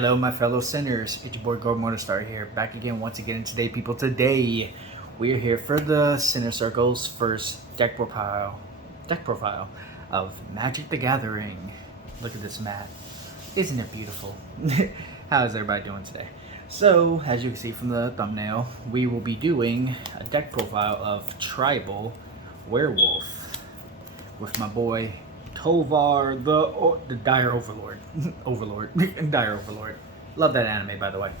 Hello, my fellow sinners. It's your boy Gordon Morningstar here, back again once again. And today, people, today we are here for the Sinner Circle's first deck profile of Magic the Gathering. Look at this mat. Isn't it beautiful? How is everybody doing today? So, as you can see from the thumbnail, we will be doing a deck profile of Tribal Werewolf with my boy Tovar, the Dire Overlord. Dire Overlord. Love that anime, by the way.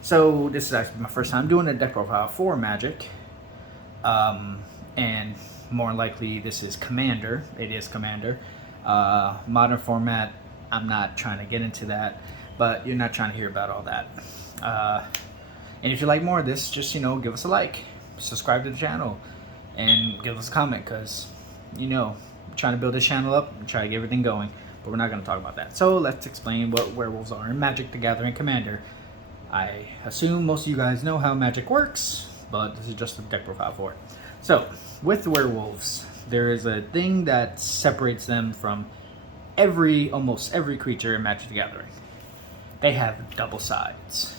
So this is actually my first time doing a deck profile for Magic. And more likely this is Commander. It is Commander. Modern format, I'm not trying to get into that, but you're not trying to hear about all that. And if you like more of this, just, give us a like, subscribe to the channel, and give us a comment, because, trying to build this channel up and try to get everything going, but we're not going to talk about that. So let's explain what werewolves are in Magic the Gathering Commander. I assume most of you guys know how Magic works, but this is just a deck profile for it. So with werewolves, there is a thing that separates them from almost every creature in Magic the Gathering. They have double sides.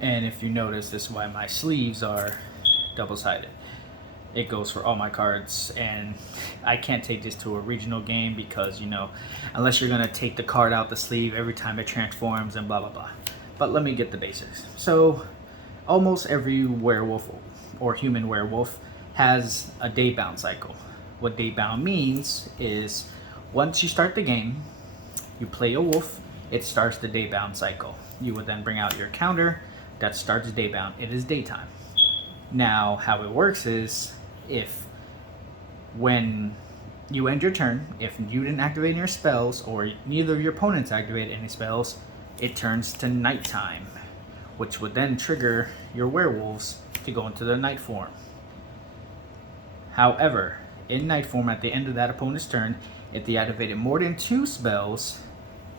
And if you notice, this is why my sleeves are double-sided. It goes for all my cards, and I can't take this to a regional game because, unless you're going to take the card out the sleeve every time it transforms and blah, blah, blah. But let me get the basics. So, almost every werewolf or human werewolf has a day-bound cycle. What day-bound means is once you start the game, you play a wolf, it starts the day-bound cycle. You would then bring out your counter that starts day-bound. It is daytime. Now, how it works is, when you end your turn, if you didn't activate your spells or neither of your opponents activated any spells, it turns to nighttime, which would then trigger your werewolves to go into the night form. However, in night form, at the end of that opponent's turn, if they activated more than 2 spells,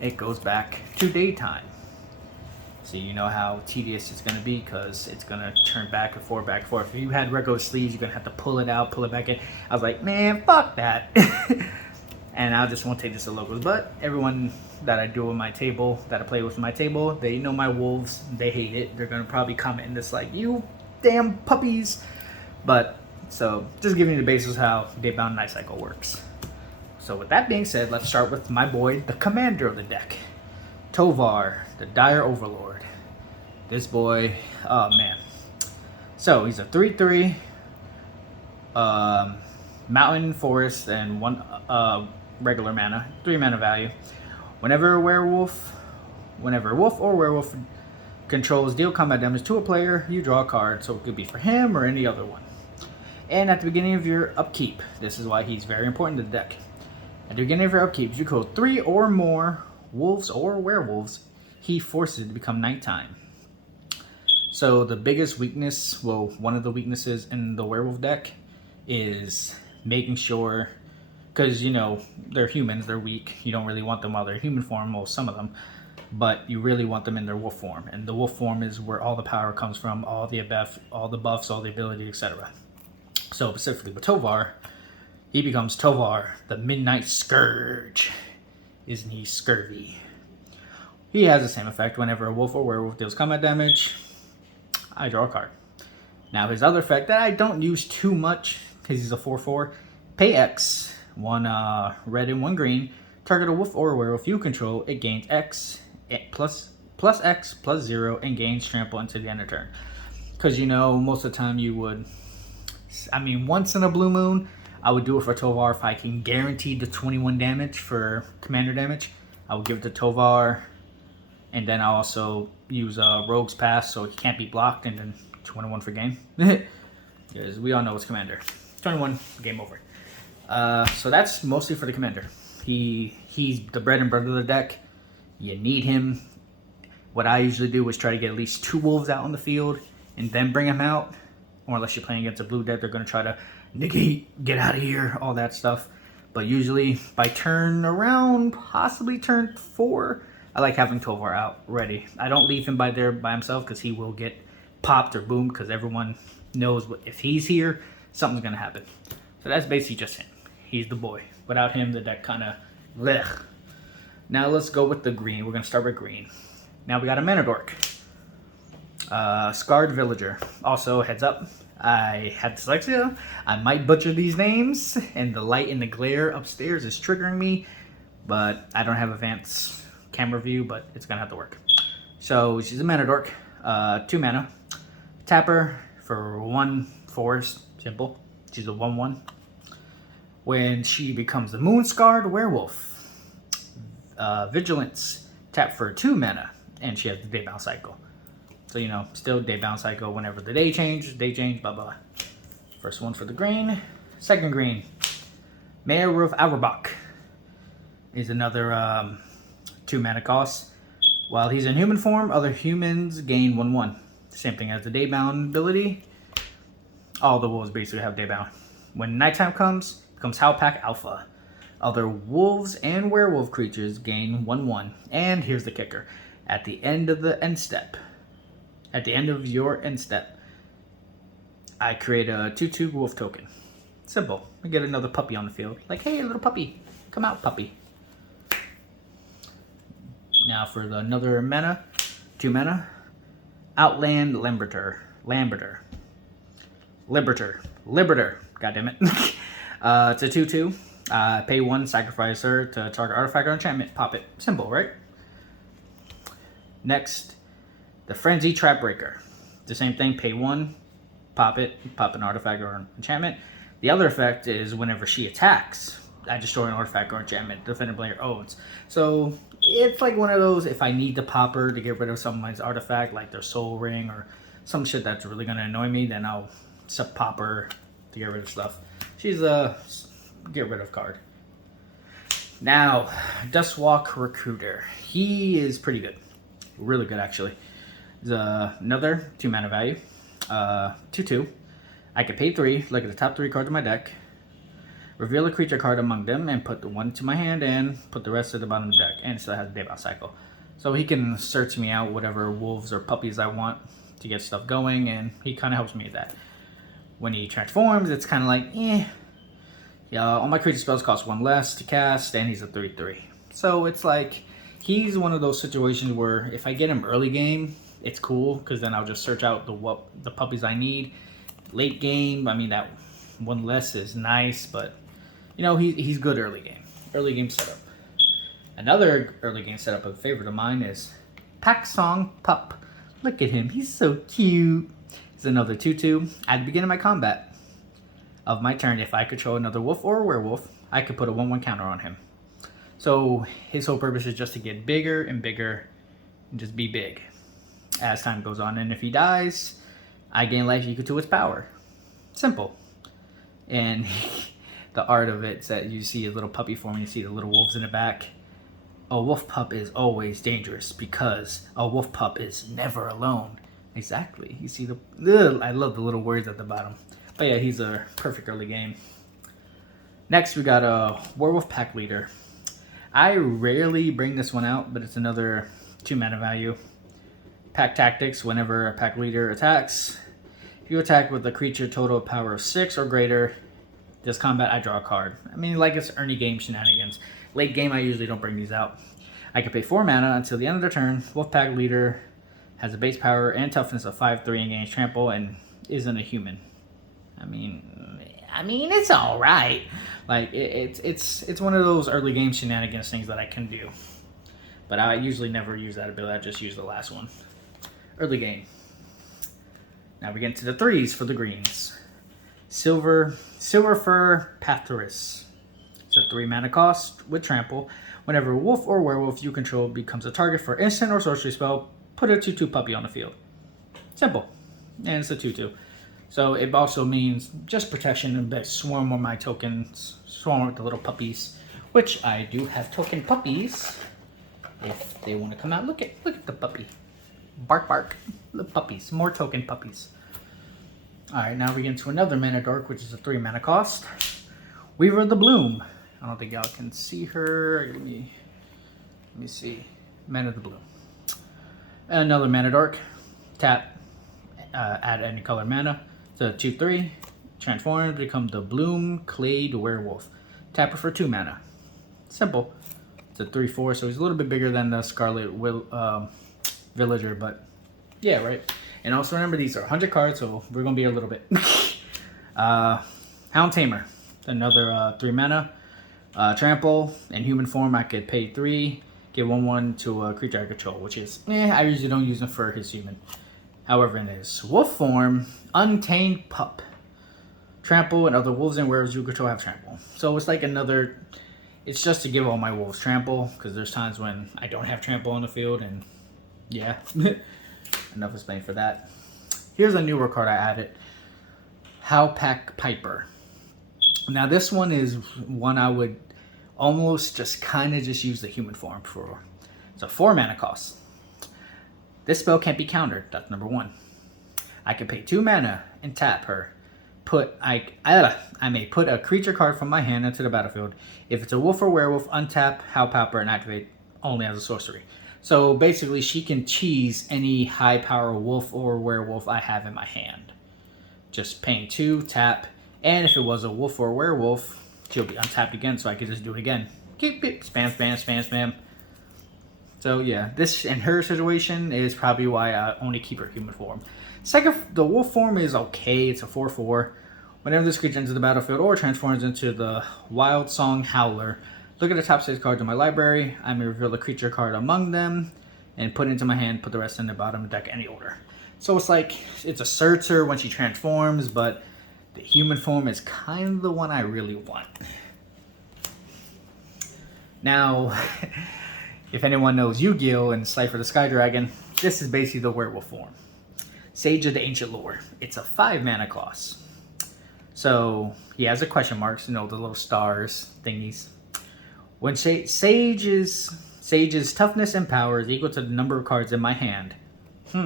it goes back to daytime. So you know how tedious it's going to be, because it's going to turn back and forth, back and forth. If you had regular sleeves, you're going to have to pull it out, pull it back in. I was like, man, fuck that. And I just won't take this to locals. But everyone that I do on my table, that I play with on my table, they know my wolves. They hate it. They're going to probably comment in this like, you damn puppies. But, so, just giving you the basics of how day-bound night cycle works. So with that being said, let's start with my boy, the commander of the deck. Tovar, the Dire Overlord. This boy, oh man. So he's a 3/3 mountain, forest, and 1 regular mana, 3 mana value. Whenever a wolf or werewolf controls deal combat damage to a player, you draw a card. So it could be for him or any other one. And at the beginning of your upkeep, this is why he's very important to the deck. At the beginning of your upkeep, you call 3 or more wolves or werewolves, he forces it to become nighttime. So the biggest weakness, one of the weaknesses in the werewolf deck is making sure, because they're humans, they're weak. You don't really want them while they're human form, well, some of them, but you really want them in their wolf form. And the wolf form is where all the power comes from, all the buffs, all the ability, etc. So specifically with Tovar, he becomes Tovar, the Midnight Scourge. Isn't he scurvy? He has the same effect whenever a wolf or werewolf deals combat damage. I draw a card. Now his other effect that I don't use too much, because he's a 4/4, pay X, 1 red and 1 green. Target a wolf or a werewolf you control. It gains X plus X plus 0 and gains trample until the end of turn. Because most of the time you would, once in a blue moon, I would do it for Tovar if I can guarantee the 21 damage for commander damage. I would give it to Tovar, and then I'll also use a Rogue's Pass so he can't be blocked, and then 21 for game. Because we all know it's commander. 21, game over. So that's mostly for the commander. He's the bread and butter of the deck. You need him. What I usually do is try to get at least 2 wolves out on the field, and then bring them out. Or unless you're playing against a blue deck, they're going to try to negate, get out of here, all that stuff. But usually by turn around, possibly turn 4, I like having Tovar out ready. I don't leave him by himself, because he will get popped or boomed, because everyone knows if he's here, something's going to happen. So that's basically just him. He's the boy. Without him, the deck kind of blech. Now let's go with the green. We're going to start with green. Now we got a mana dork. Scarred Villager. Also, heads up, I had dyslexia. I might butcher these names, and the light and the glare upstairs is triggering me, but I don't have advanced camera view, but it's going to have to work. So she's a mana dork. 2 mana. Tapper for 1 forest. Simple. She's a 1/1. When she becomes the Moon Scarred Werewolf. Vigilance. Tap for 2 mana. And she has the day bounce cycle. So, you know, still day bounce cycle whenever the day change, blah, blah. First one for the green. Second green. Mayor of Auerbach is another 2 mana cost. While he's in human form, other humans gain 1/1. Same thing as the Daybound ability. All the wolves basically have Daybound. When nighttime comes, becomes Howlpack Alpha. Other wolves and werewolf creatures gain 1/1. And here's the kicker. At the end of the end step, at the end of your end step, I create a 2/2 wolf token. Simple. We get another puppy on the field. Like, hey, little puppy. Come out, puppy. Now for another mana, 2 mana. Outland Lamberter. God damn it. It's a 2/2. Pay 1, sacrifice her to target artifact or enchantment. Pop it. Simple, right? Next, the Frenzy Trapbreaker. The same thing. Pay 1, pop it, pop an artifact or an enchantment. The other effect is whenever she attacks, I destroy an artifact or enchantment the defending player owns. So it's like one of those, if I need to pop her to get rid of someone's artifact, like their soul ring or some shit that's really going to annoy me, then I'll pop her to get rid of stuff. She's a get rid of card. Now, Dustwalk Recruiter. He is pretty good. Really good, actually. Another 2 mana value. 2/2. I can pay 3, look at the top 3 cards of my deck, reveal a creature card among them, and put the 1 to my hand and put the rest at the bottom of the deck. And it still has a day bounce cycle. So he can search me out whatever wolves or puppies I want to get stuff going, and he kind of helps me with that. When he transforms, it's kind of like, yeah, all my creature spells cost 1 less to cast, and he's a 3/3. So it's like, he's one of those situations where if I get him early game, it's cool, because then I'll just search out the puppies I need. Late game, I mean, that 1 less is nice, but, you know, he's good early game. Early game setup. Another early game setup, a favorite of mine, is Pack Song Pup. Look at him, he's so cute. He's another 2/2. At the beginning of my combat of my turn, if I control another wolf or a werewolf, I could put a 1/1 counter on him. So his whole purpose is just to get bigger and bigger and just be big as time goes on. And if he dies, I gain life equal to its power. Simple. And the art of it is that you see a little puppy form, you see the little wolves in the back. A wolf pup is always dangerous because a wolf pup is never alone. Exactly. You see I love the little words at the bottom. But yeah, he's a perfect early game. Next, we got a Werewolf Pack Leader. I rarely bring this one out, but it's another 2 mana value. Pack Tactics. Whenever a pack leader attacks, if you attack with a creature total power of 6 or greater, this combat I draw a card. I mean, like it's early game shenanigans. Late game, I usually don't bring these out. I can pay 4 mana until the end of the turn. Wolf Pack Leader has a base power and toughness of 5/3 and gains trample and isn't a human. I mean, it's all right. Like it's one of those early game shenanigans things that I can do. But I usually never use that ability. I just use the last one. Early game. Now we get into the 3s for the greens. Silver Fur Pathrus. It's a 3 mana cost with trample. Whenever a wolf or werewolf you control becomes a target for instant or sorcery spell, put a 2/2 puppy on the field. Simple. And it's a 2/2. So it also means just protection and swarm with my tokens, swarm with the little puppies, which I do have token puppies. If they want to come out, look at the puppy. Bark, bark. The puppies. More token puppies. Alright, now we get into another mana dork, which is a 3 mana cost. Weaver of the Bloom. I don't think y'all can see her. Let me see. Mana of the Bloom. Another mana dork. Tap. Add any color mana. It's a 2/3. Transform, become the Bloom Clade Werewolf. Tap her for 2 mana. Simple. It's a 3/4, so he's a little bit bigger than the Scarlet Villager, but yeah, right. And also remember, these are 100 cards, so we're going to be a little bit. Hound Tamer, another 3 mana. Trample, in human form, I could pay 3, get 1/1 to a creature I control, which is, I usually don't use him for his human. However, in his wolf form, Untamed Pup. Trample, and other wolves and werewolves you control have trample. So it's like another, it's just to give all my wolves trample, because there's times when I don't have trample on the field, and yeah. Enough explained for that. Here's a newer card I added. Howpack Piper. Now this one is one I would almost just kind of just use the human form for. It's a 4 mana cost. This spell can't be countered. That's number 1. I can pay 2 mana and tap her. I may put a creature card from my hand into the battlefield. If it's a wolf or werewolf, untap Howpacker and activate only as a sorcery. So basically, she can cheese any high power wolf or werewolf I have in my hand. Just paying 2, tap, and if it was a wolf or werewolf, she'll be untapped again, so I could just do it again. Keep it, spam, spam, spam, spam. So yeah, this in her situation is probably why I only keep her human form. Second, the wolf form is okay. It's a 4/4. Whenever this creature enters the battlefield or transforms into the Wild Song Howler, look at the top 6 cards in my library. I may reveal a creature card among them and put it into my hand, put the rest in the bottom of the deck, any order. So it's like, it's asserts her when she transforms, but the human form is kind of the one I really want. Now, if anyone knows Yu-Gi-Oh! And Cypher the Sky Dragon, this is basically the werewolf form. Sage of the Ancient Lore. It's a 5 mana cost. So he has a question marks, you know, the little stars thingies. When Sage's toughness and power is equal to the number of cards in my hand.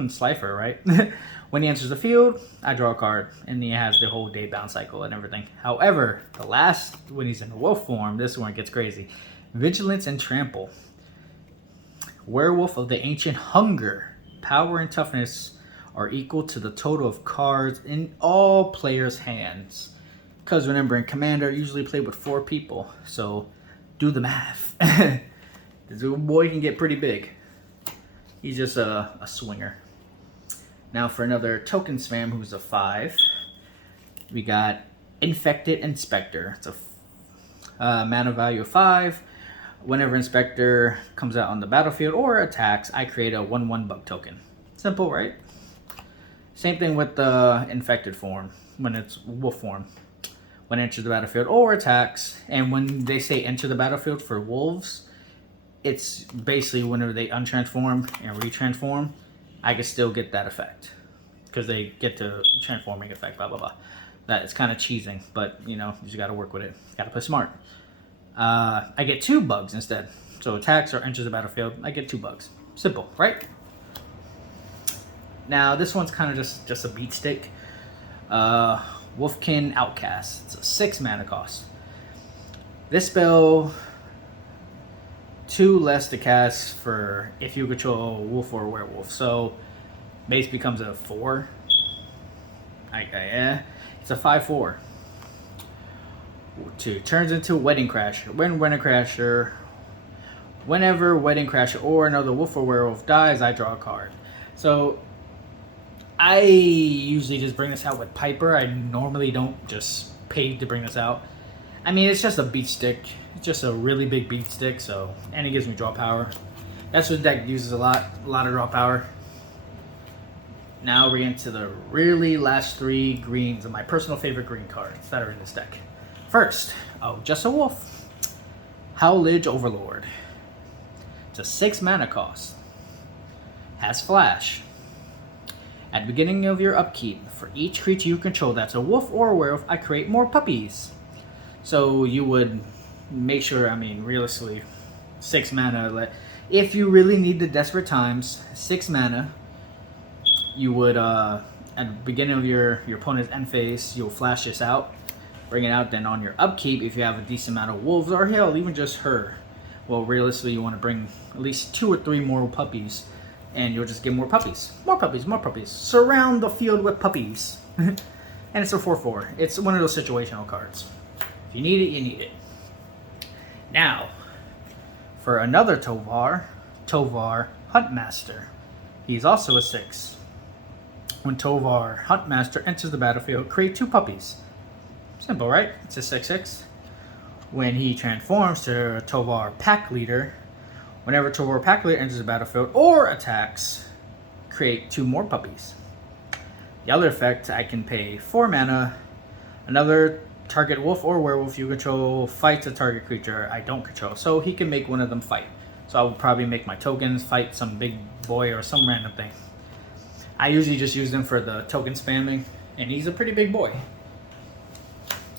Slifer, right? When he enters the field, I draw a card, and he has the whole day bounce cycle and everything. However, the last, when he's in wolf form, this one gets crazy. Vigilance and Trample. Werewolf of the Ancient Hunger. Power and toughness are equal to the total of cards in all players' hands. Because remember, in Commander, I usually play with 4 people. So, do the math. This little boy can get pretty big. He's just a swinger. Now for another token spam who's a 5. We got Infected Inspector. It's a mana value of 5. Whenever Inspector comes out on the battlefield or attacks, I create a 1/1 bug token. Simple, right? Same thing with the Infected form, when it's wolf form. When it enters the battlefield or attacks, and when they say enter the battlefield for wolves, it's basically whenever they untransform and retransform, I can still get that effect. Because they get to transforming effect, blah, blah, blah. That is kind of cheesing, but, you know, you just got to work with it. Got to play smart. I get 2 bugs instead. So attacks or enters the battlefield, I get 2 bugs. Simple, right? Now, this one's kind of just a beat stick. Wolfkin Outcast. It's a 6 mana cost. This spell, 2 less to cast for if you control a wolf or a werewolf. So, base becomes a 4. It's a 5/4. 2 turns into Wedding Crasher. Whenever Wedding Crasher or another wolf or werewolf dies, I draw a card. So I usually just bring this out with Piper. I normally don't just pay to bring this out. I mean, it's just a beat stick. It's just a really big beat stick. So, and it gives me draw power. That's what the deck uses a lot of draw power. Now we're into the really last 3 greens of my personal favorite green cards that are in this deck. First, just a wolf. Howlage Overlord. It's a 6 mana cost. Has flash. At the beginning of your upkeep, for each creature you control that's a wolf or a werewolf, I create more puppies. So you would make sure, I mean, realistically, 6 mana. If you really need the desperate times, 6 mana, you would, at the beginning of your opponent's end phase, you'll flash this out. Bring it out, then on your upkeep, if you have a decent amount of wolves, or hell, even just her, well, realistically, you want to bring at least 2 or 3 more puppies, and you'll just get more puppies. More puppies, more puppies. Surround the field with puppies. And it's a 4/4. It's one of those situational cards. If you need it, you need it. Now, for another Tovar, Huntmaster. He's also a 6. When Tovar Huntmaster enters the battlefield, create 2 puppies. Simple, right? It's a 6/6. When he transforms to Tovar Pack Leader, whenever Tovar Pack Leader enters the battlefield or attacks, create 2 more puppies. The other effect, I can pay 4 mana. Another target wolf or werewolf you control fights a target creature I don't control. So he can make one of them fight. So I will probably make my tokens fight some big boy or some random thing. I usually just use them for the token spamming, and he's a pretty big boy.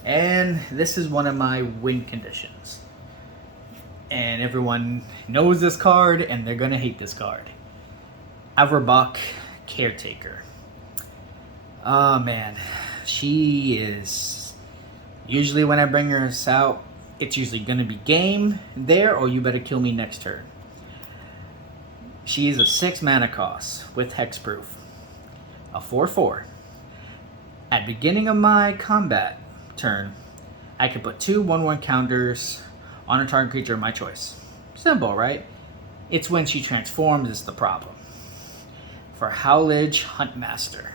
And this is one of my win conditions. And everyone knows this card, and they're going to hate this card. Averbach Caretaker. Oh man, she is... Usually when I bring her out, it's usually going to be game there, or you better kill me next turn. She's a 6 mana cost with hexproof. A 4/4. At beginning of my combat turn, I can put 2 1/1 counters on a target creature of my choice. Simple, right? It's when she transforms is the problem. For Howlage Huntmaster.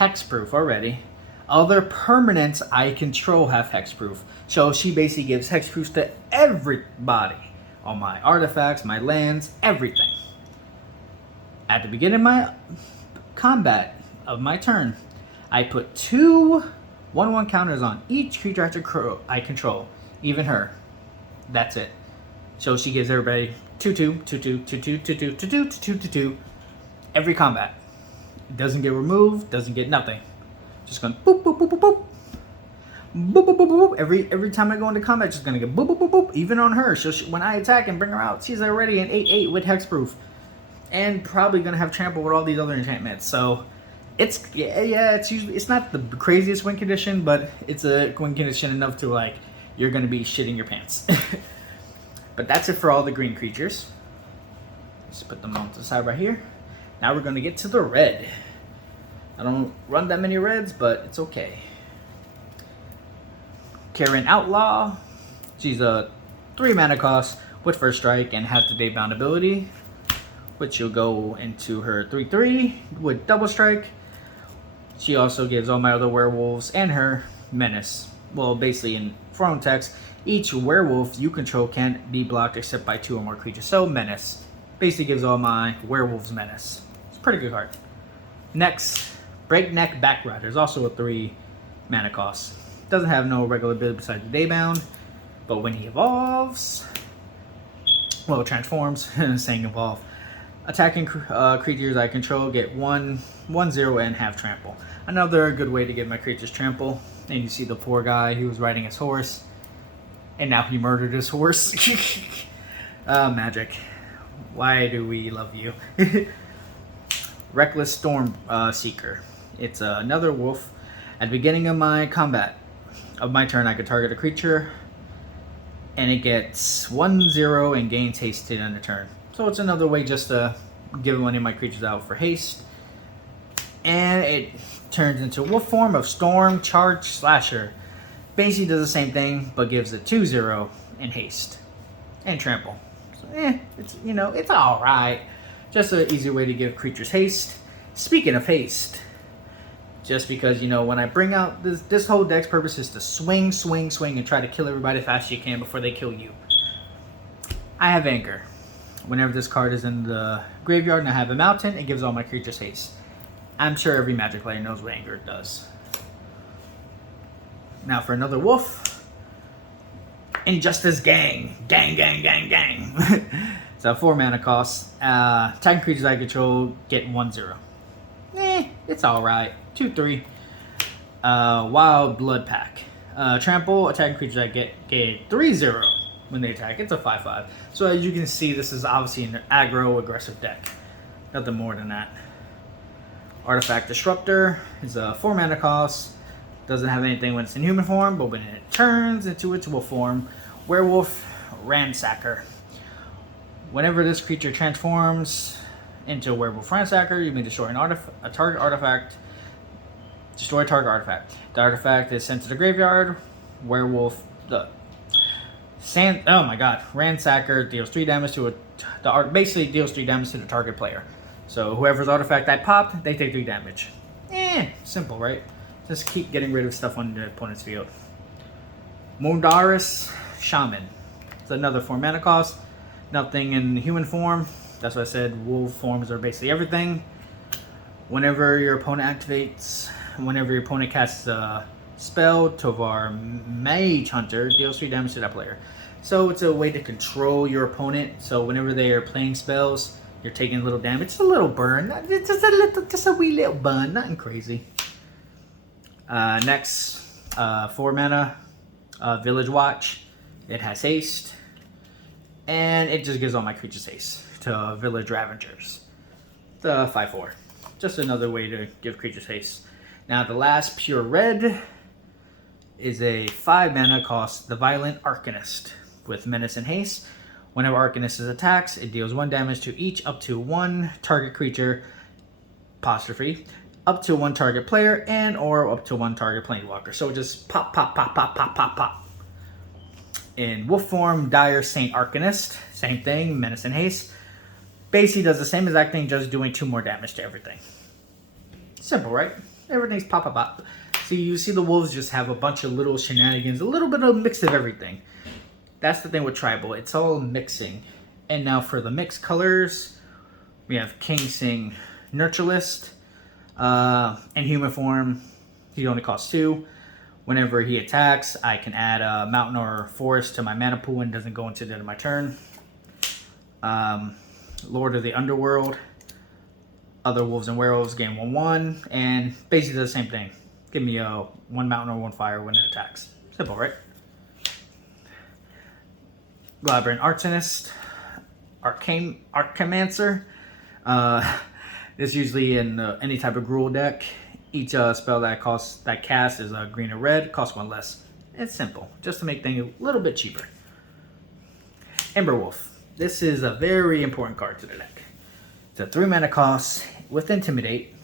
Hexproof already. Other permanents I control have hexproof. So she basically gives hexproof to everybody. All my artifacts, my lands, everything. At the beginning of my combat of my turn, I put 2 1/1 counters on each creature I control, even her. That's it. So she gives everybody 2/2, 2/2, 2/2, 2/2, 2/2, 2/2, 2/2 every combat. It doesn't get removed, doesn't get nothing. Just going boop boop boop boop boop. Boop boop boop boop. Every time I go into combat, just gonna get boop boop boop boop. Even on her, so when I attack and bring her out, she's already an 8/8 with hexproof, and probably gonna have trample with all these other enchantments. So it's it's usually, it's not the craziest win condition, but it's a win condition enough to like you're gonna be shitting your pants. But that's it for all the green creatures. Let's put them on to the side right here. Now we're gonna get to the red. I don't run that many reds, but it's okay. Karen Outlaw. She's a 3 mana cost with first strike and has the Daybound ability, which will go into her 3/3 with double strike. She also gives all my other werewolves and her menace. Well, basically in foreign text, each werewolf you control can't be blocked except by 2 or more creatures. So menace basically gives all my werewolves menace. It's a pretty good card. Next, Breakneck Backrider is also a 3 mana cost. Doesn't have no regular ability besides the Daybound, but when he evolves, well, transforms, saying evolve, attacking creatures I control get 1/1/0 and have trample. Another good way to get my creatures trample. And you see the poor guy, he was riding his horse, and now he murdered his horse. Magic. Why do we love you? Reckless Storm Seeker. It's another wolf. At the beginning of my combat of my turn, I could target a creature, and it gets 1/0 and gains haste to end the turn. So it's another way just to give one of my creatures out for haste. And it turns into wolf form of Storm Charge Slasher. Basically does the same thing, but gives it 2/0 and haste and trample. So it's it's all right. Just an easy way to give creatures haste. Speaking of haste, just because when I bring out this whole deck's purpose is to swing, and try to kill everybody as fast as you can before they kill you. I have Anger. Whenever this card is in the graveyard and I have a mountain, it gives all my creatures haste. I'm sure every Magic player knows what Anger does. Now for another wolf. Injustice Gang. Gang. It's a 4 mana cost. Attacking creatures I control get 1/0. It's alright. 2/3. Wild Blood Pack. Trample, attacking creatures I get 3/0 when they attack. It's a 5/5. So as you can see, this is obviously an aggro aggressive deck. Nothing more than that. Artifact Disruptor is a 4 mana cost. Doesn't have anything when it's in human form, but when it turns into its wolf form, Werewolf Ransacker. Whenever this creature transforms into a Werewolf Ransacker, you may destroy a target artifact. Destroy a target artifact. The artifact is sent to the graveyard. Werewolf Oh my god. Ransacker deals 3 damage to basically deals 3 damage to the target player. So whoever's artifact I popped, they take 3 damage. Simple, right? Just keep getting rid of stuff on the opponent's field. Mundaris Shaman. It's another 4 mana cost. Nothing in human form. That's what I said. Wolf forms are basically everything. Whenever your opponent activates, whenever your opponent casts a spell, Tovar Mage Hunter deals 3 damage to that player. So it's a way to control your opponent. So whenever they are playing spells, you're taking a little damage. Just a little burn. Just a wee little burn. Nothing crazy. Next, 4 mana, Village Watch. It has haste. And it just gives all my creatures haste to Village Ravagers. The 5/4. Just another way to give creatures haste. Now the last pure red is a 5 mana cost, the Violent Arcanist with Menace and Haste. Whenever Arcanist attacks, it deals 1 damage to each up to 1 target creature, apostrophe, up to 1 target player, and or up to 1 target planeswalker. So just pop, pop, pop, pop, pop, pop, pop. In wolf form, Dire Saint Arcanist, same thing, Menace and Haste. Basically does the same exact thing, just doing 2 more damage to everything. Simple, right? Everything's pop, pop, pop. So you see the wolves just have a bunch of little shenanigans, a little bit of a mix of everything. That's the thing with tribal, it's all mixing. And now for the mixed colors, we have King Sing Nurturalist. In human form, he only costs 2. Whenever he attacks, I can add a mountain or forest to my mana pool and doesn't go into the end of my turn. Lord of the Underworld. Other wolves and werewolves gain 1/1, and basically the same thing. Give me a 1 mountain or 1 fire when it attacks. Simple, right? Labyrinth Arsonist, Archamancer. This usually in any type of Gruul deck. Each spell that casts is green or red, costs 1 less. It's simple, just to make things a little bit cheaper. Emberwolf. This is a very important card to the deck. It's a 3 mana cost with Intimidate.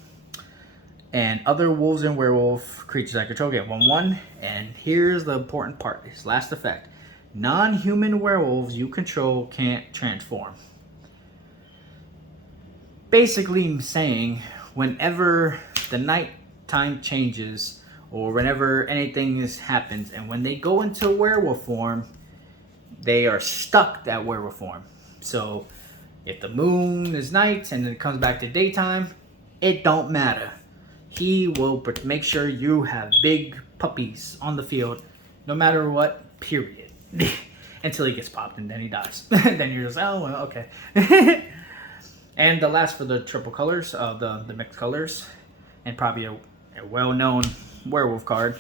And other wolves and werewolf creatures I control get 1/1. And here's the important part, his last effect. Non-human werewolves you control can't transform. Basically saying, whenever the night time changes, or whenever anything happens, and when they go into werewolf form, they are stuck that werewolf form. So if the moon is night and then it comes back to daytime, it don't matter. He will make sure you have big puppies on the field, no matter what, period. Until he gets popped and then he dies. Then you're just, oh, well, okay. And the last for the triple colors, the mixed colors, and probably a well-known werewolf card,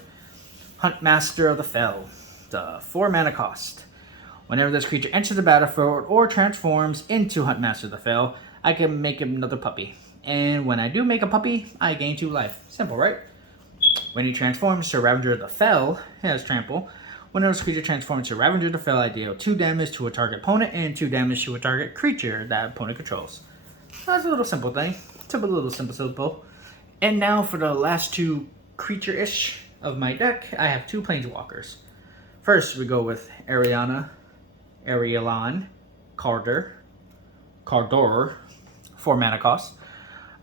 Huntmaster of the Fell. The 4 mana cost. Whenever this creature enters the battlefield or transforms into Huntmaster of the Fell, I can make him another puppy. And when I do make a puppy, I gain 2 life. Simple, right? When he transforms to Ravager of the Fell, he has trample. Whenever this creature transforms to Ravager of the Fell, I deal 2 damage to a target opponent and 2 damage to a target creature that opponent controls. So that's a little simple thing. It's a little simple. And now for the last 2 creature-ish of my deck, I have 2 planeswalkers. First, we go with Ariellan, Cardor, 4 mana cost.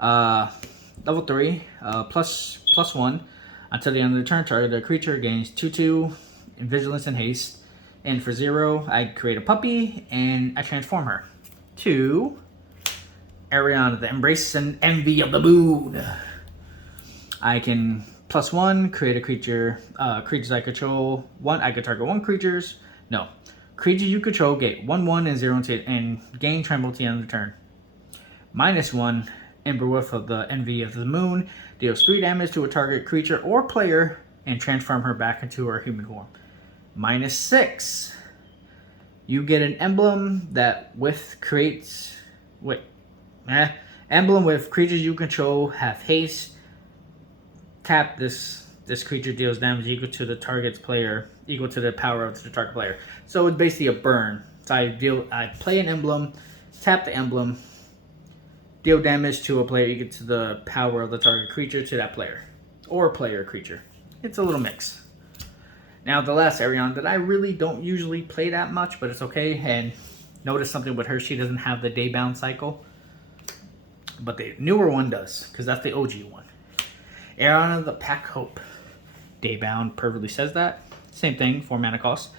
Level 3, +1. Until the end of the turn, target creature gains 2/2 in vigilance and haste. And for 0, I create a puppy and I transform her to Ariellan, the Embrace and Envy of the Moon. I can +1 create a creature. Creatures I control. I could target 1 creatures. No. Creatures you control get 1/1 and 0 and gain tremble to the end of the turn. -1, Emberwolf of the Envy of the Moon deals 3 damage to a target creature or player and transform her back into her human form. -6, you get an emblem that emblem with creatures you control have haste. Tap this creature deals damage equal to the target's player, equal to the power of the target player. So it's basically a burn. So I play an emblem, tap the emblem, deal damage to a player equal to the power of the target creature to that player. Or player creature. It's a little mix. Now the last Arion that I really don't usually play that much, but it's okay. And notice something with her, she doesn't have the day bound cycle. But the newer one does, because that's the OG one. Arion of the Pack Hope. Day bound perfectly says that. Same thing, 4 mana cost.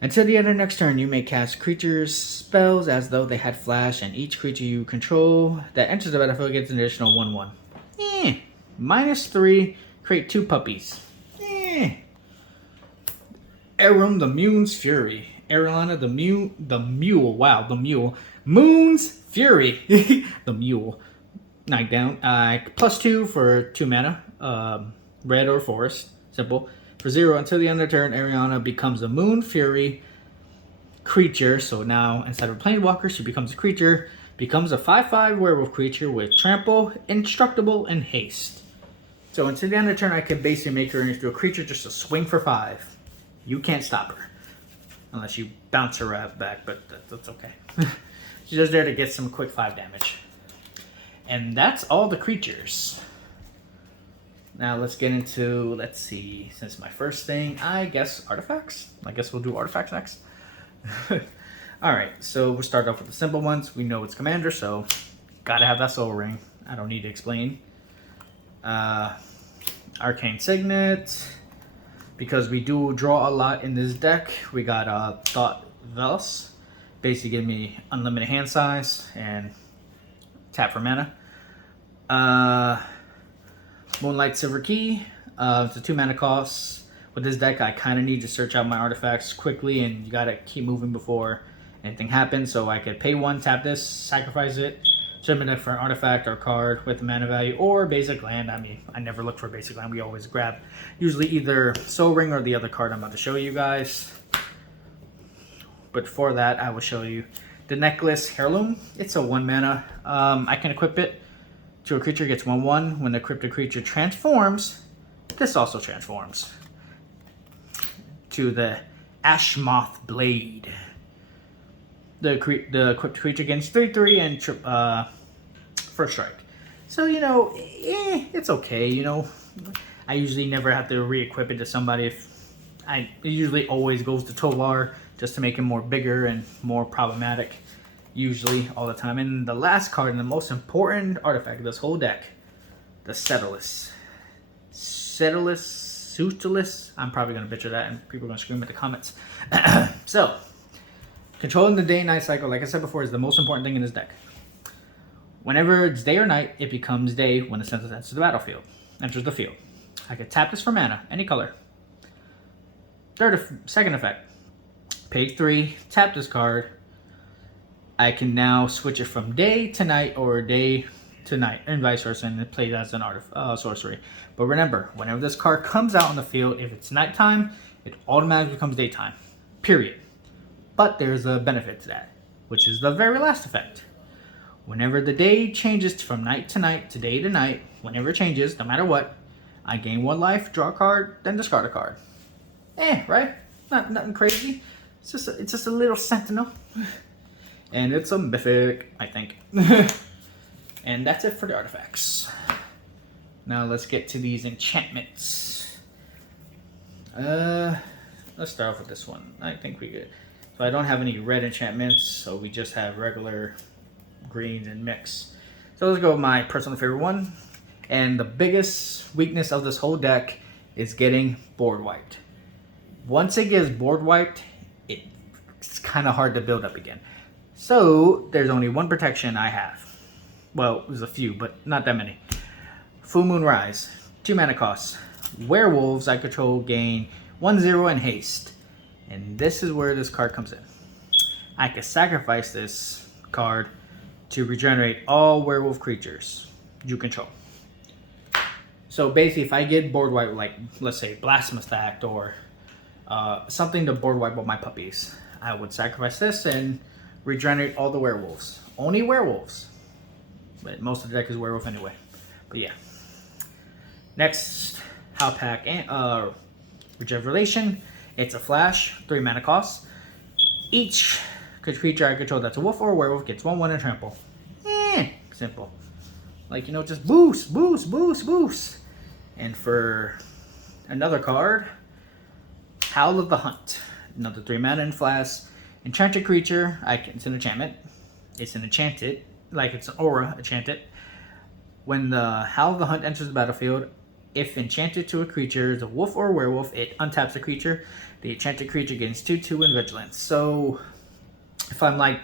Until the end of next turn, you may cast creatures' spells as though they had flash, and each creature you control that enters the battlefield gets an additional 1/1. -3, create 2 puppies. Arum the Moon's Fury. Arelana the Mule. Wow, the Mule. Moon's Fury. The Mule. Night down. +2 for 2 mana. Red or forest. Simple. For 0 until the end of the turn, Ariana becomes a Moon Fury creature. So now instead of a Planeswalker, she becomes a creature. Becomes a 5/5 werewolf creature with trample, indestructible, and haste. So until the end of the turn, I can basically make her into a creature just to swing for 5. You can't stop her. Unless you bounce her back, but that's okay. She's just there to get some quick 5 damage. And that's all the creatures. Now let's get into, let's see, since my first thing, I guess artifacts? I guess we'll do artifacts next. Alright, so we'll start off with the simple ones. We know it's Commander, so gotta have that Soul Ring. I don't need to explain. Arcane Signet. Because we do draw a lot in this deck, we got Thought Velos. Basically give me unlimited hand size and tap for mana. Moonlight Silver Key. It's a 2 mana cost. With this deck, I kind of need to search out my artifacts quickly, and you gotta keep moving before anything happens. So I could pay 1, tap this, sacrifice it, summon it for an artifact or card with the mana value, or basic land. I mean, I never look for basic land. We always grab usually either Soul Ring or the other card I'm about to show you guys. But for that, I will show you the Necklace Heirloom. It's a 1 mana. I can equip it to a creature, gets 1/1. When the equipped creature transforms, this also transforms to the Ashmoth Blade. The equipped creature gains 3/3 and first strike. So, you know, it's okay, you know. I usually never have to re-equip it to somebody. It usually always goes to Tovar just to make him more bigger and more problematic. Usually, all the time. And the last card and the most important artifact of this whole deck, the Settlus. Sutilus. I'm probably going to butcher that and people are going to scream at the comments. So, controlling the day and night cycle, like I said before, is the most important thing in this deck. Whenever it's day or night, it becomes day when the Sentinel enters the battlefield. Enters the field. I can tap this for mana, any color. Second effect. Pay 3, tap this card. I can now switch it from day to night or day to night, and vice versa, and play that as an sorcery. But remember, whenever this card comes out on the field, if it's nighttime, it automatically becomes daytime. Period. But there's a benefit to that, which is the very last effect. Whenever the day changes from night to night to day to night, whenever it changes, no matter what, I gain 1 life, draw a card, then discard a card. Right? Nothing crazy. It's just a little sentinel. And it's a mythic, I think. And that's it for the artifacts. Now let's get to these enchantments. Let's start off with this one. I think we good. So I don't have any red enchantments, so we just have regular greens and mix. So let's go with my personal favorite one. And the biggest weakness of this whole deck is getting board wiped. Once it gets board wiped, it's kind of hard to build up again. So there's only one protection I have. Well, there's a few, but not that many. Full Moon Rise, 2 mana costs. Werewolves I control gain 1/0 and haste. And this is where this card comes in. I can sacrifice this card to regenerate all werewolf creatures you control. So basically, if I get board wipe, like let's say Blasphemous Act or something to board wipe all my puppies, I would sacrifice this and regenerate all the werewolves. Only werewolves. But most of the deck is werewolf anyway. But yeah. Next, Howpack and Regeneration. It's a flash, 3 mana cost. Each creature I control that's a wolf or a werewolf gets 1/1 and trample. Simple. Like, you know, just boost, boost, boost, boost. And for another card, Howl of the Hunt. Another 3 mana in flash. Enchanted creature. It's an enchantment. It's an enchanted, like it's an aura enchanted. When the Howl of the Hunt enters the battlefield, if enchanted to a creature is a wolf or a werewolf, it untaps the creature. The enchanted creature gains 2/2 in vigilance. So, if I'm like,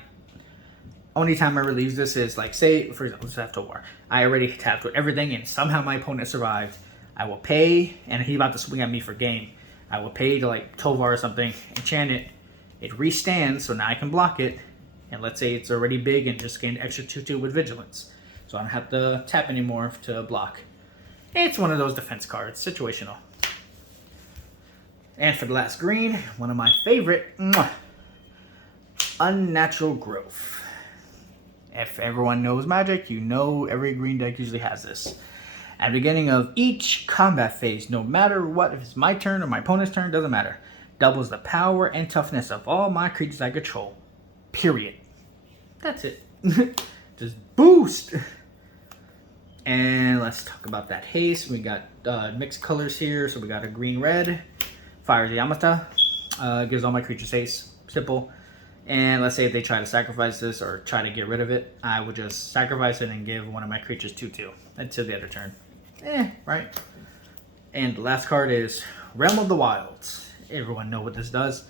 only time I relieve this is like, say, for example, after war, I already tapped with everything and somehow my opponent survived. I will pay, and he's about to swing at me for game. I will pay to like Tovar or something, enchant it. It restands, so now I can block it. And let's say it's already big and just gained extra 2/2 with vigilance. So I don't have to tap anymore to block. It's one of those defense cards, situational. And for the last green, one of my favorite, Unnatural Growth. If everyone knows Magic, you know every green deck usually has this. At the beginning of each combat phase, no matter what, if it's my turn or my opponent's turn, doesn't matter. Doubles the power and toughness of all my creatures I control. Period. That's it. Just boost. And let's talk about that haste. We got mixed colors here. So we got a green-red. Fire the Yamata. Gives all my creatures haste. Simple. And let's say if they try to sacrifice this or try to get rid of it, I would just sacrifice it and give one of my creatures 2/2 until the other turn. Right? And the last card is Realm of the Wilds. Everyone know what this does.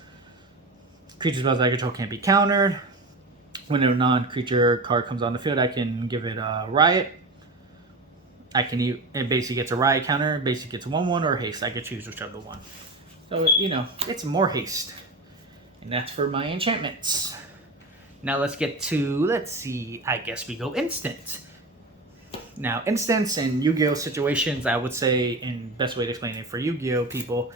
Creature spells I control can't be countered. When a non-creature card comes on the field, I can give it a Riot. It basically gets a Riot counter. It basically gets 1/1 or haste. I could choose whichever one. So, it's more haste. And that's for my enchantments. Now let's get to, let's see, I guess we go instant. Now, instants in Yu-Gi-Oh! Situations, I would say, in best way to explain it for Yu-Gi-Oh! People,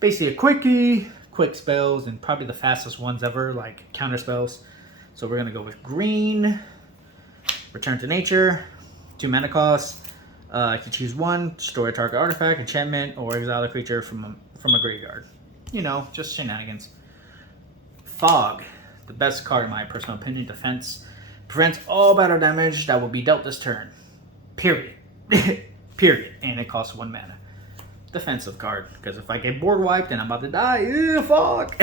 basically a quickie, quick spells, and probably the fastest ones ever, like counter spells. So we're going to go with green, Return to Nature, 2 mana cost. I can choose one, destroy a target artifact, enchantment, or exile a creature from a graveyard. Just shenanigans. Fog, the best card in my personal opinion, defense. Prevents all battle damage that will be dealt this turn. Period. Period. And it costs 1 mana. Defensive card, because if I get board wiped and I'm about to die, fog!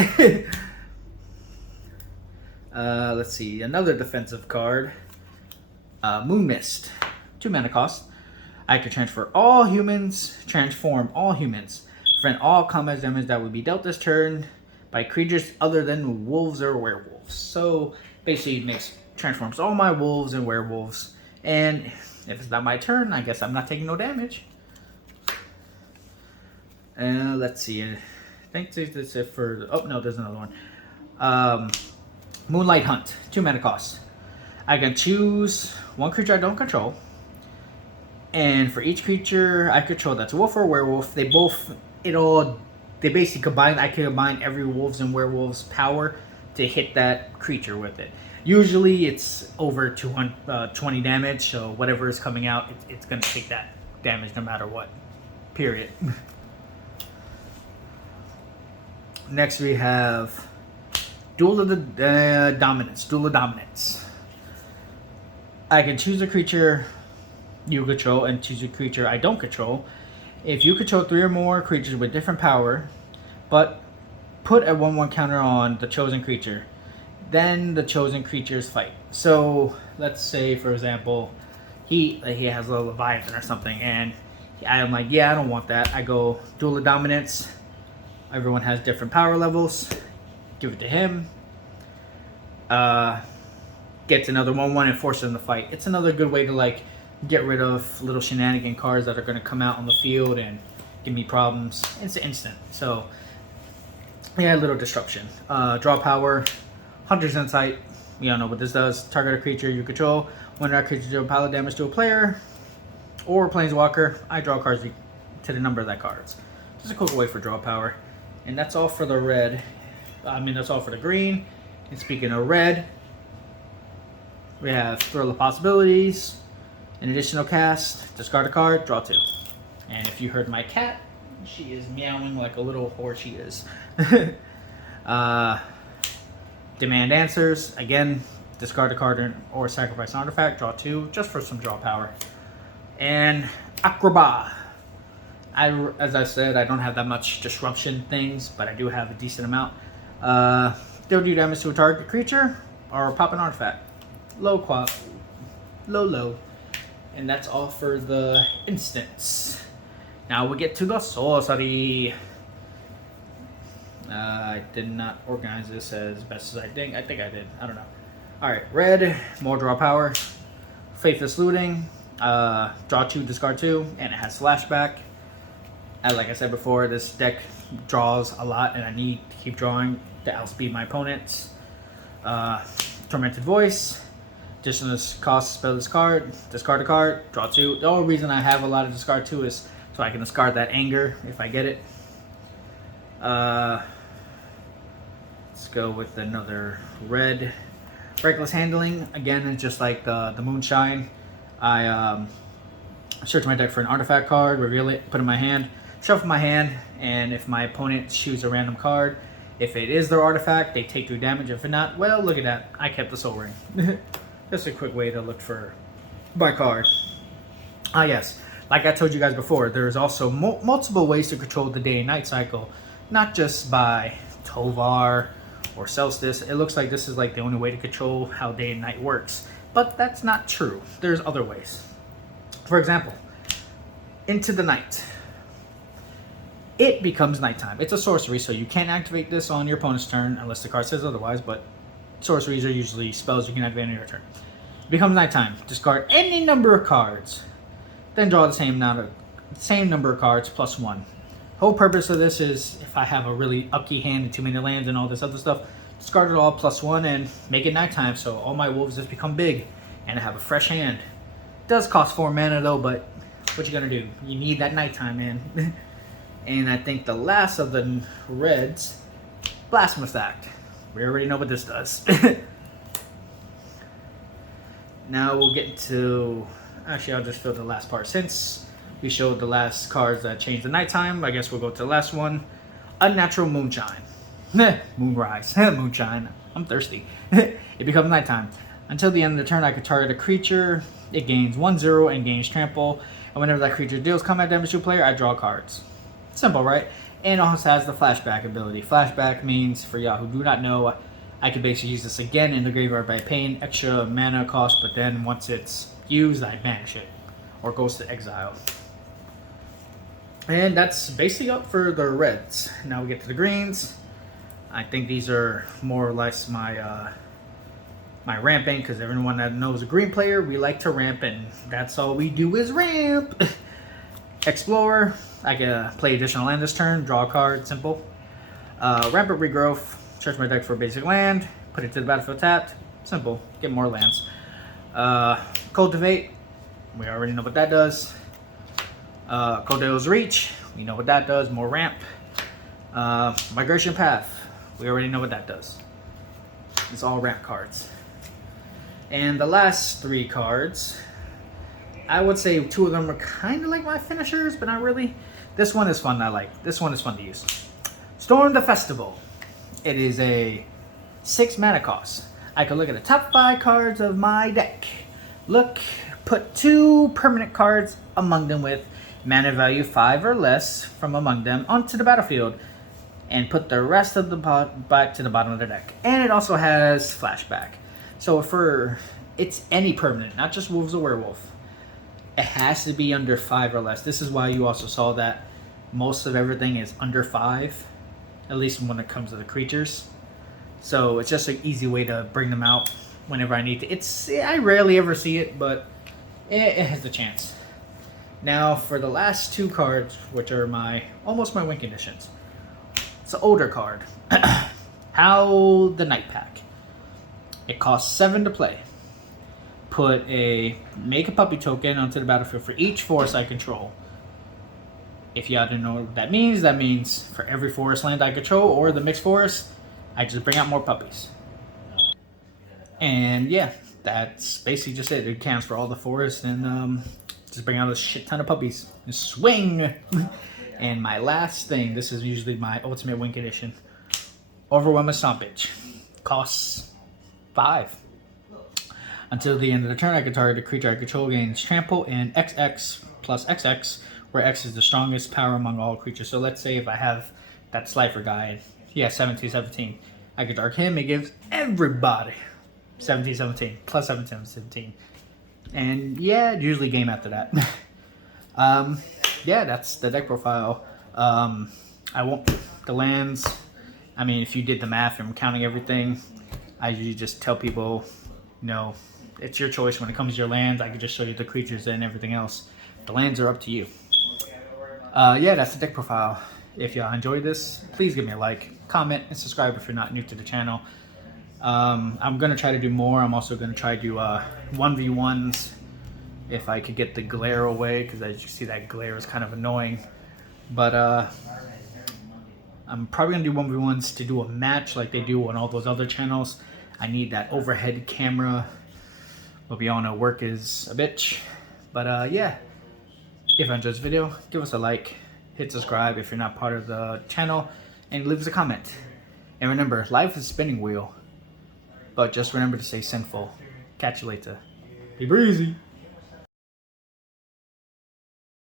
Let's see, another defensive card. Moon Mist, 2 mana cost. I can transform all humans, prevent all combat damage that would be dealt this turn by creatures other than wolves or werewolves. So basically transforms all my wolves and werewolves. And if it's not my turn, I guess I'm not taking no damage. Let's see. I think that's it for... Oh, no, there's another one. Moonlight Hunt, 2 mana cost. I can choose one creature I don't control. And for each creature I control that's a wolf or a werewolf, they basically combine. I can combine every wolves and werewolves power to hit that creature with it. Usually it's over 220 damage, so whatever is coming out, it's going to take that damage no matter what. Period. Next we have Duel of Dominance. I can choose a creature you control and choose a creature I don't control. If you control 3 or more creatures with different power, but put a 1/1 counter on the chosen creature, then the chosen creatures fight. So let's say, for example, he has a Leviathan or something, and I'm like, yeah, I don't want that. I go Duel of Dominance. Everyone has different power levels. Give it to him. Gets another 1/1 and forces him to fight. It's another good way to get rid of little shenanigan cards that are going to come out on the field and give me problems. It's instant. So, yeah, a little disruption. Draw power, Hunter's Insight. We all know what this does. Target a creature you control. When that creature deals pile of damage to a player or Planeswalker, I draw cards to the number of that cards. Just a quick way for draw power. And that's all for the red. That's all for the green. And speaking of red, we have Thrill of Possibilities. An additional cast, discard a card, draw 2. And if you heard my cat, she is meowing like a little whore she is. Demand Answers, again, discard a card or sacrifice an artifact, draw 2, just for some draw power. And Acrobat, As I said, I don't have that much disruption things, but I do have a decent amount. They'll do damage to a target creature or pop an artifact. Low quap, low. And that's all for the instance. Now we get to the sorcery. I did not organize this as best as I think. I think I did. I don't know. Alright, red, more draw power. Faithless Looting. Draw 2, discard 2, and it has flashback. And like I said before, this deck draws a lot, and I need to keep drawing to outspeed my opponents. Tormented Voice. Additional cost, spell this card, discard a card, draw 2. The only reason I have a lot of discard 2 is so I can discard that anger if I get it. Let's go with another red. Reckless Handling. Again, it's just like the Moonshine. I search my deck for an artifact card, reveal it, put it in my hand, shuffle my hand, and if my opponent chooses a random card, if it is their artifact, they take 2 damage. If not, well, look at that. I kept the Soul Ring. Just a quick way to look for my card. Yes, like I told you guys before, there's also multiple ways to control the day and night cycle, not just by Tovar or Solstice. It looks like this is like the only way to control how day and night works, but that's not true. There's other ways. For example, Into the Night. It becomes nighttime. It's a sorcery, so you can't activate this on your opponent's turn unless the card says otherwise, but sorceries are usually spells you can activate on your turn. It becomes nighttime. Discard any number of cards. Then draw the same number of cards plus 1. Whole purpose of this is if I have a really uppy hand and too many lands and all this other stuff, discard it all plus 1 and make it nighttime, so all my wolves just become big and I have a fresh hand. It does cost 4 mana though, but what you gonna do? You need that nighttime, man. And I think the last of the reds, Blasphemous Act. We already know what this does. Now we'll get into... Actually, I'll just fill the last part. Since we showed the last cards that change the nighttime, I guess we'll go to the last one. Unnatural Moonshine. Moonrise. Moonshine. I'm thirsty. It becomes nighttime. Until the end of the turn, I can target a creature. It gains 1/0 and gains trample. And whenever that creature deals combat damage to a player, I draw cards. Simple, right? And it also has the flashback ability. Flashback means, for y'all who do not know, I can basically use this again in the graveyard by paying extra mana cost, but then once it's used, I banish it. Or goes to exile. And that's basically up for the reds. Now we get to the greens. I think these are more or less my my ramping, because everyone that knows a green player, we like to ramp, and that's all we do is ramp. Explorer. I can play additional land this turn, draw a card, simple. Rampant Regrowth, search my deck for a basic land, put it to the battlefield tapped, simple, get more lands. Cultivate, we already know what that does. Codeo's Reach, we know what that does, more ramp. Migration Path, we already know what that does. It's all ramp cards. And the last 3 cards, I would say 2 of them are kind of like my finishers, but not really. This one is fun, I like. This one is fun to use. Storm the Festival. It is a 6 mana cost. I can look at the top 5 cards of my deck. Look, put 2 permanent cards among them with mana value 5 or less from among them onto the battlefield. And put the rest of the back to the bottom of the deck. And it also has flashback. So for it's any permanent, not just wolves or werewolf. It has to be under 5 or less. This is why you also saw that most of everything is under 5, at least when it comes to the creatures. So it's just an easy way to bring them out whenever I need to. I rarely ever see it, but it has a chance. Now for the last 2 cards, which are almost my win conditions. It's an older card. Howl the Night Pack. It costs 7 to play. Make a puppy token onto the battlefield for each forest I control. If y'all don't know what that means for every forest land I control or the mixed forest, I just bring out more puppies. And yeah, that's basically just it. It counts for all the forests and just bring out a shit ton of puppies and swing. And my last thing, this is usually my ultimate win condition. Overwhelming Stompage. Costs 5. Until the end of the turn, I can target a creature I control gains trample and XX plus XX where X is the strongest power among all creatures. So let's say if I have that Slifer guy, he has 17/17. I could dark him, it gives everybody 17/17, plus 17/17. And yeah, usually game after that. Yeah, that's the deck profile. I won't, the lands, I mean, if you did the math and counting everything, I usually just tell people, you know, it's your choice when it comes to your lands. I could just show you the creatures and everything else. The lands are up to you. Yeah, that's the deck profile. If y'all enjoyed this, please give me a like, comment, and subscribe if you're not new to the channel. I'm going to try to do more. I'm also going to try to do 1v1s if I could get the glare away, because as you see, that glare is kind of annoying. But I'm probably going to do 1v1s to do a match like they do on all those other channels. I need that overhead camera. But we all know work is a bitch. But yeah, if you enjoyed this video, give us a like, hit subscribe if you're not part of the channel, and leave us a comment. And remember, life is a spinning wheel, but just remember to stay sinful. Catch you later. Be breezy.